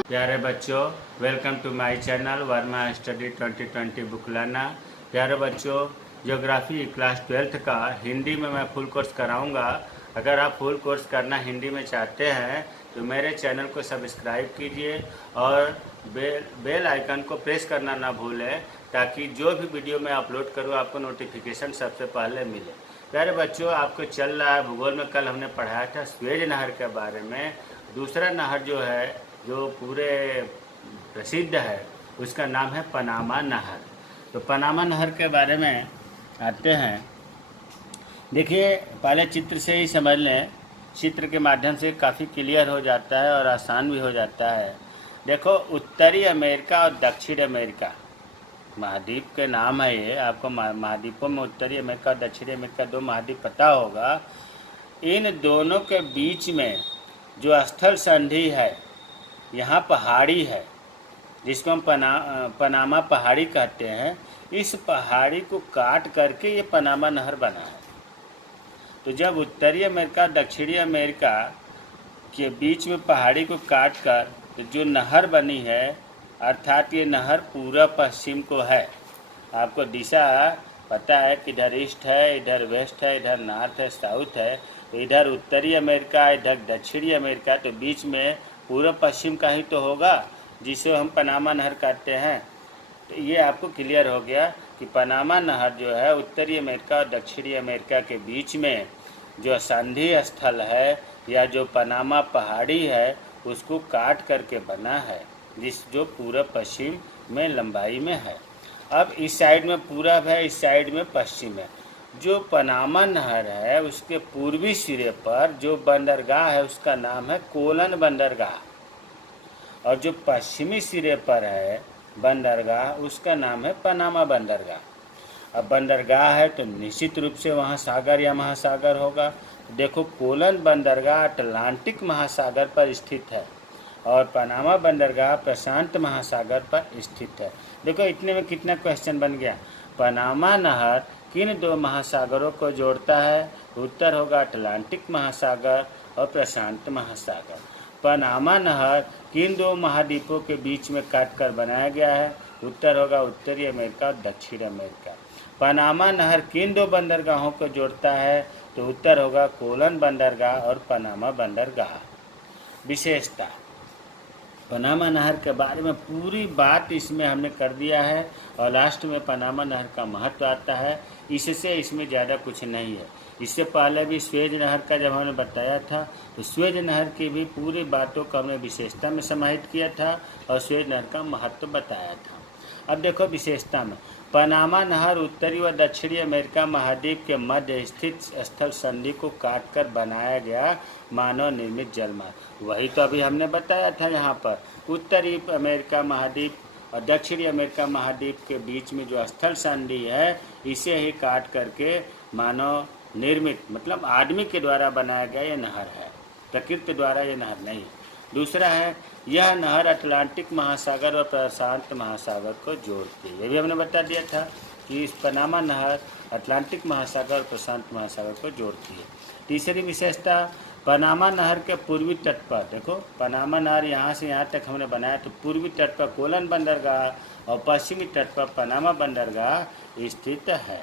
प्यारे बच्चों, welcome to my channel Verma study 2020 book learner. प्यारे बच्चों, ज्योग्राफी क्लास 12th का हिंदी में मैं फुल कोर्स कराऊंगा। अगर आप फुल कोर्स करना हिंदी में चाहते हैं तो मेरे चैनल को सब्सक्राइब कीजिए और बेल आइकन को प्रेस करना ना भूलें, ताकि जो भी वीडियो मैं अपलोड करूँ आपको नोटिफिकेशन सबसे पहले मिले। प्यारे बच्चों, आपको चल रहा है भूगोल में, कल हमने पढ़ाया था स्वेज नहर के बारे में। दूसरा नहर जो है, जो पूरे प्रसिद्ध है, उसका नाम है पनामा नहर। तो पनामा नहर के बारे में आते हैं। देखिए, पहले चित्र से ही समझ लें, चित्र के माध्यम से काफ़ी क्लियर हो जाता है और आसान भी हो जाता है। देखो, उत्तरी अमेरिका और दक्षिण अमेरिका महाद्वीप के नाम है ये। आपको महाद्वीपों में उत्तरी अमेरिका और दक्षिणी अमेरिका दो महाद्वीप पता होगा। इन दोनों के बीच में जो स्थल संधि है, यहाँ पहाड़ी है जिसको हम पनामा पहाड़ी कहते हैं। इस पहाड़ी को काट करके ये पनामा नहर बना है। तो जब उत्तरी अमेरिका दक्षिणी अमेरिका के बीच में पहाड़ी को काट कर जो नहर बनी है, अर्थात ये नहर पूरब पश्चिम को है। आपको दिशा पता है कि इधर ईस्ट है, इधर वेस्ट है, इधर नॉर्थ है, साउथ है। तो इधर उत्तरी अमेरिका, इधर दक्षिणी अमेरिका, तो बीच में पूरब पश्चिम का ही तो होगा, जिसे हम पनामा नहर कहते हैं। तो ये आपको क्लियर हो गया कि पनामा नहर जो है उत्तरी अमेरिका और दक्षिणी अमेरिका के बीच में जो संधि स्थल है या जो पनामा पहाड़ी है, उसको काट करके बना है, जो पूरब पश्चिम में लंबाई में है। अब इस साइड में पूरब है, इस साइड में पश्चिम है। जो पनामा नहर है उसके पूर्वी सिरे पर जो बंदरगाह है उसका नाम है कोलन बंदरगाह, और जो पश्चिमी सिरे पर है बंदरगाह उसका नाम है पनामा बंदरगाह। अब बंदरगाह है तो निश्चित रूप से वहाँ सागर या महासागर होगा। देखो, कोलन बंदरगाह अटलांटिक महासागर पर स्थित है और पनामा बंदरगाह प्रशांत महासागर पर स्थित है। देखो, इतने में कितना क्वेश्चन बन गया। पनामा नहर किन दो महासागरों को जोड़ता है? उत्तर होगा अटलांटिक महासागर और प्रशांत महासागर। पनामा नहर किन दो महाद्वीपों के बीच में काटकर बनाया गया है? उत्तर होगा उत्तरी अमेरिका और दक्षिण अमेरिका। पनामा नहर किन दो बंदरगाहों को जोड़ता है? तो उत्तर होगा कोलन बंदरगाह और पनामा बंदरगाह। विशेषता, पनामा नहर के बारे में पूरी बात इसमें हमने कर दिया है और लास्ट में पनामा नहर का महत्व आता है। इससे इसमें ज़्यादा कुछ नहीं है। इससे पहले भी स्वेज नहर का जब हमने बताया था तो स्वेज नहर की भी पूरी बातों को हमने विशेषता में समाहित किया था और स्वेज नहर का महत्व बताया था। अब देखो, विशेषता में पनामा नहर उत्तरी व दक्षिणी अमेरिका महाद्वीप के मध्य स्थित स्थल संधि को काटकर बनाया गया मानव निर्मित जलमार्ग। वही तो अभी हमने बताया था। यहाँ पर उत्तरी अमेरिका महाद्वीप और दक्षिणी अमेरिका महाद्वीप के बीच में जो स्थल संधि है, इसे ही काट करके मानव निर्मित, मतलब आदमी के द्वारा बनाया गया ये नहर है, प्रकृति द्वारा ये नहर नहीं। दूसरा है, यह नहर अटलांटिक महासागर और प्रशांत महासागर को जोड़ती है। ये भी हमने बता दिया था कि इस पनामा नहर अटलांटिक महासागर और प्रशांत महासागर को जोड़ती है। तीसरी विशेषता, पनामा नहर के पूर्वी तट पर, देखो पनामा नहर यहाँ से यहाँ तक हमने बनाया, तो पूर्वी तट पर कोलन बंदरगाह और पश्चिमी तट पर पनामा बंदरगाह स्थित है।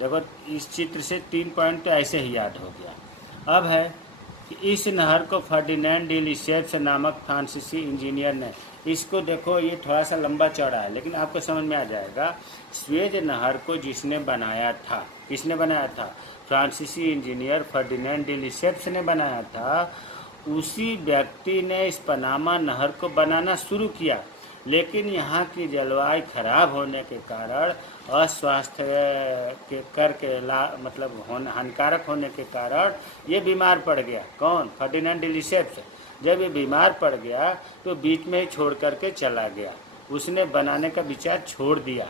देखो, इस चित्र से 3 पॉइंट तो ऐसे ही याद हो गया। अब है कि इस नहर को फर्डिनेंड डी लिसेप्स नामक फ्रांसीसी इंजीनियर ने, इसको देखो ये थोड़ा सा लंबा चौड़ा है लेकिन आपको समझ में आ जाएगा। स्वेज नहर को जिसने बनाया था, किसने बनाया था? फ्रांसीसी इंजीनियर फर्डिनेंड डी लिसेप्स ने बनाया था। उसी व्यक्ति ने इस पनामा नहर को बनाना शुरू किया, लेकिन यहाँ की जलवायु खराब होने के कारण, अस्वास्थ्य के मतलब हानिकारक होने के कारण ये बीमार पड़ गया। कौन? Ferdinand de Lesseps. जब ये बीमार पड़ गया तो बीच में ही छोड़ करके चला गया। उसने बनाने का विचार छोड़ दिया।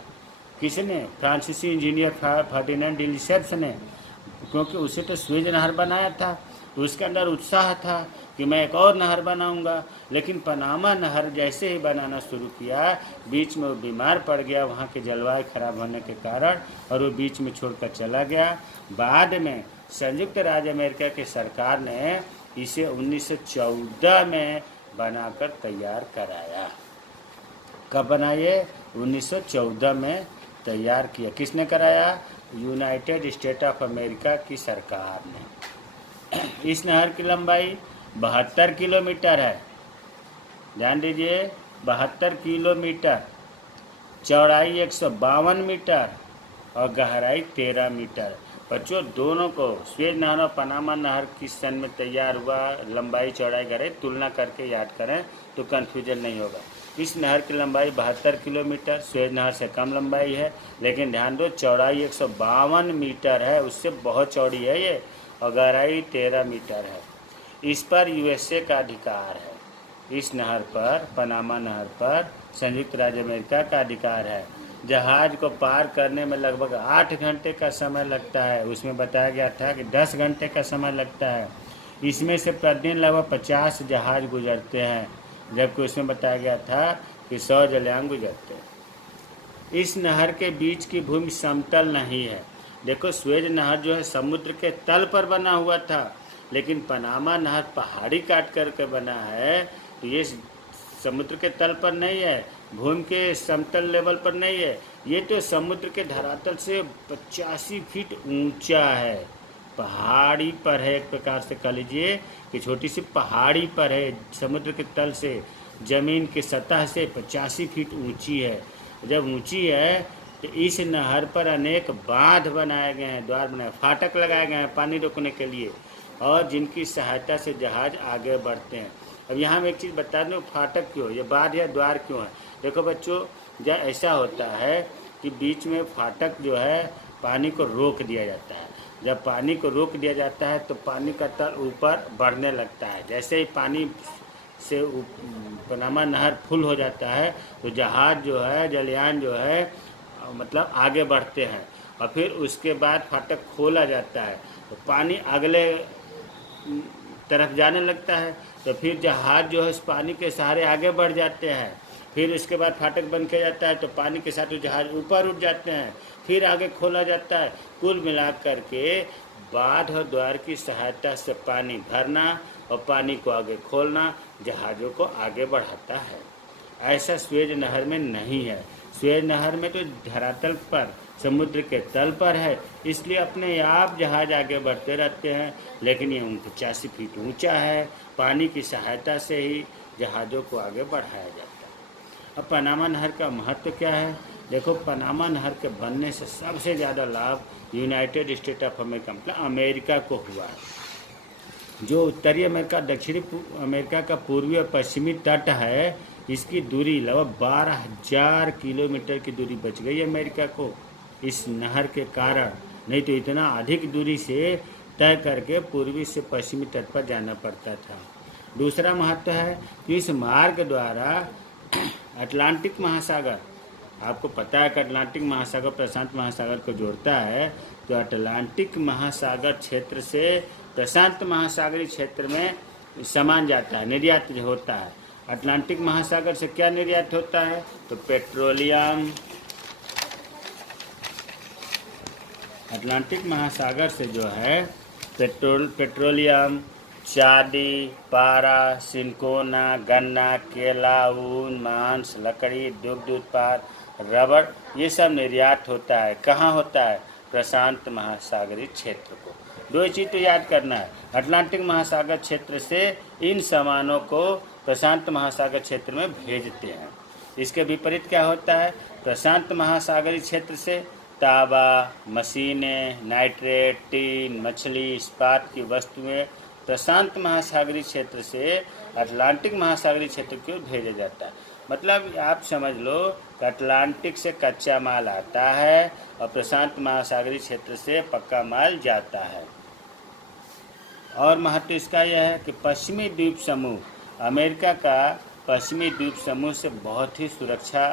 किसने? फ्रांसीसी इंजीनियर फर्डिनेंड डी लिसेप्स ने। क्योंकि उसे तो स्वेज नहर बनाया था, तो उसके अंदर उत्साह था कि मैं एक और नहर बनाऊंगा। लेकिन पनामा नहर जैसे ही बनाना शुरू किया, बीच में वो बीमार पड़ गया वहाँ के जलवायु खराब होने के कारण, और वो बीच में छोड़कर चला गया। बाद में संयुक्त राज्य अमेरिका की सरकार ने इसे 1914 में बनाकर तैयार कराया। कब बनाए? 1914 में तैयार किया। किसने कराया? यूनाइटेड स्टेट ऑफ अमेरिका की सरकार ने। इस नहर की लंबाई 72 किलोमीटर है। ध्यान दीजिए, 72 किलोमीटर, चौड़ाई 152 मीटर और गहराई 13 मीटर। बच्चों, दोनों को स्वेज नहर और पनामा नहर किस सन में तैयार हुआ, लंबाई चौड़ाई करें, तुलना करके याद करें तो कन्फ्यूजन नहीं होगा। इस नहर की लंबाई 72 किलोमीटर, स्वेज नहर से कम लंबाई है, लेकिन ध्यान दो चौड़ाई 152 मीटर है, उससे बहुत चौड़ी है ये, और गहराई 13 मीटर है। इस पर यूएसए का अधिकार है। इस नहर पर, पनामा नहर पर संयुक्त राज्य अमेरिका का अधिकार है। जहाज को पार करने में लगभग 8 घंटे का समय लगता है। उसमें बताया गया था कि 10 घंटे का समय लगता है। इसमें से प्रतिदिन लगभग 50 जहाज गुजरते हैं, जबकि उसमें बताया गया था कि 100 जलयान गुजरते हैं। इस नहर के बीच की भूमि समतल नहीं है। देखो, स्वेज नहर जो है समुद्र के तल पर बना हुआ था, लेकिन पनामा नहर पहाड़ी काट करके बना है, तो ये समुद्र के तल पर नहीं है, भूमि के समतल लेवल पर नहीं है। ये तो समुद्र के धरातल से 85 फीट ऊंचा है, पहाड़ी पर है। एक प्रकार से कह लीजिए कि छोटी सी पहाड़ी पर है, समुद्र के तल से, जमीन की सतह से 85 फीट ऊंची है। जब ऊंची है तो इस नहर पर अनेक बांध बनाए गए हैं, द्वार बनाए, फाटक लगाए गए हैं पानी रोकने के लिए, और जिनकी सहायता से जहाज आगे बढ़ते हैं। अब यहाँ मैं एक चीज़ बता दूँ, फाटक क्यों, ये बांध या द्वार क्यों है? देखो बच्चों, जब ऐसा होता है कि बीच में फाटक जो है पानी को रोक दिया जाता है। जब पानी को रोक दिया जाता है तो पानी का तल ऊपर बढ़ने लगता है। जैसे ही पानी से पनामा नहर फुल हो जाता है तो जहाज जो है, जलयान जो है, मतलब आगे बढ़ते हैं, और फिर उसके बाद फाटक खोला जाता है तो पानी अगले तरफ जाने लगता है, तो फिर जहाज जो है उस पानी के सहारे आगे बढ़ जाते हैं। फिर उसके बाद फाटक बंद किया जाता है तो पानी के साथ जहाज ऊपर उठ जाते हैं, फिर आगे खोला जाता है। कुल मिलाकर के बांध और द्वार की सहायता से पानी भरना और पानी को आगे खोलना जहाज़ों को आगे बढ़ाता है। ऐसा स्वेज नहर में नहीं है। स्वेज नहर में तो धरातल पर, समुद्र के तल पर है, इसलिए अपने आप जहाज आगे बढ़ते रहते हैं, लेकिन ये 85 फीट ऊंचा है, पानी की सहायता से ही जहाज़ों को आगे बढ़ाया जाता है। अब पनामा नहर का महत्व क्या है? देखो, पनामा नहर के बनने से सबसे ज़्यादा लाभ यूनाइटेड स्टेट ऑफ अमेरिका, मतलब अमेरिका को हुआ है। जो उत्तरी अमेरिका, दक्षिणी अमेरिका का पूर्वी और पश्चिमी तट है, इसकी दूरी लगभग 12,000 किलोमीटर की दूरी बच गई अमेरिका को इस नहर के कारण। नहीं तो इतना अधिक दूरी से तय करके पूर्वी से पश्चिमी तट पर जाना पड़ता था। दूसरा महत्व है कि इस मार्ग द्वारा अटलांटिक महासागर, आपको पता है कि अटलांटिक महासागर प्रशांत महासागर को जोड़ता है, तो अटलांटिक महासागर क्षेत्र से प्रशांत महासागरीय क्षेत्र में सामान जाता है, निर्यात होता है। अटलांटिक महासागर से क्या निर्यात होता है? तो पेट्रोलियम। अटलांटिक महासागर से जो है पेट्रोलियम, चांदी, पारा, सिनकोना, गन्ना, केला, ऊन, मांस, लकड़ी, दुग्ध उत्पाद, रबड़, ये सब निर्यात होता है। कहाँ होता है? प्रशांत महासागरीय क्षेत्र को। दो चीज़ तो याद करना है, अटलांटिक महासागर क्षेत्र से इन सामानों को प्रशांत महासागर क्षेत्र में भेजते हैं। इसके विपरीत क्या होता है? प्रशांत महासागरीय क्षेत्र से तांबा, मशीनें, नाइट्रेट, टीन, मछली, इस्पात की वस्तुएं प्रशांत महासागरीय क्षेत्र से अटलांटिक महासागरीय क्षेत्र को भेजा जाता है। मतलब आप समझ लो कि अटलांटिक से कच्चा माल आता है और प्रशांत महासागरीय क्षेत्र से पक्का माल जाता है। और महत्व इसका यह है कि पश्चिमी द्वीप समूह, अमेरिका का पश्चिमी द्वीप समूह से बहुत ही सुरक्षा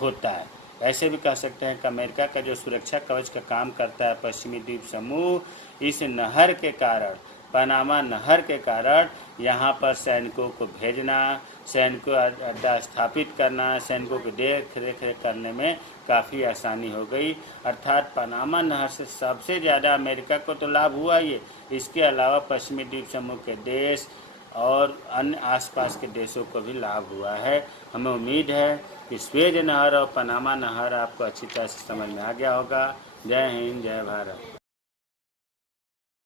होता है। ऐसे भी कह सकते हैं कि अमेरिका का जो सुरक्षा कवच का काम करता है पश्चिमी द्वीप समूह, इस नहर के कारण, पनामा नहर के कारण यहाँ पर सैनिकों को भेजना, सैनिकों अड्डा स्थापित करना, सैनिकों की देख रेख करने में काफ़ी आसानी हो गई। अर्थात पनामा नहर से सबसे ज़्यादा अमेरिका को तो लाभ हुआ ये, इसके अलावा पश्चिमी द्वीप समूह के देश और अन्य आसपास के देशों को भी लाभ हुआ है। हमें उम्मीद है कि स्वेज नहर और पनामा नहर आपको अच्छी तरह से समझ में आ गया होगा। जय हिंद, जय भारत।